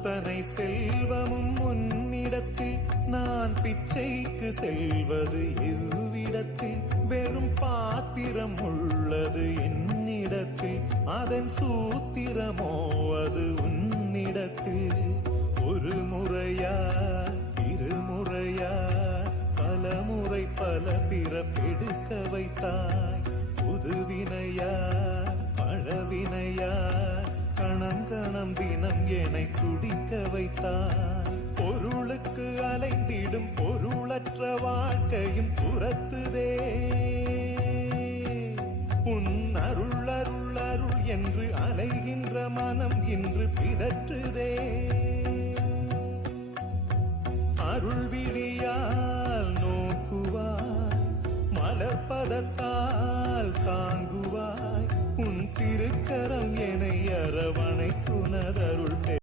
அத்தனை செல்வமும் உன்னிடத்தில் நான் பிச்சைக்கு செல்வது எவ்விடத்தில் வெறும் பாத்திரம் உள்ளது என்னிடத்தில் அதன் சூத்திரமோ அது உன்னிடத்தில் ஒரு முறையா இருமுறையா பல முறை பல பிறப்பெடுக்க வைத்தாய் புதுவினையா பழவினையா கணம் கணம் தினம் என்னை துடிக்க வைத்தாய் பொருளுக்கு அலைந்திடும் பொருளற்ற வாழ்க்கையும் துரத்துதே உன் அருள் அருள் அருள் என்று அலைகின்ற மனம் இன்று பிதற்றுதே அருள்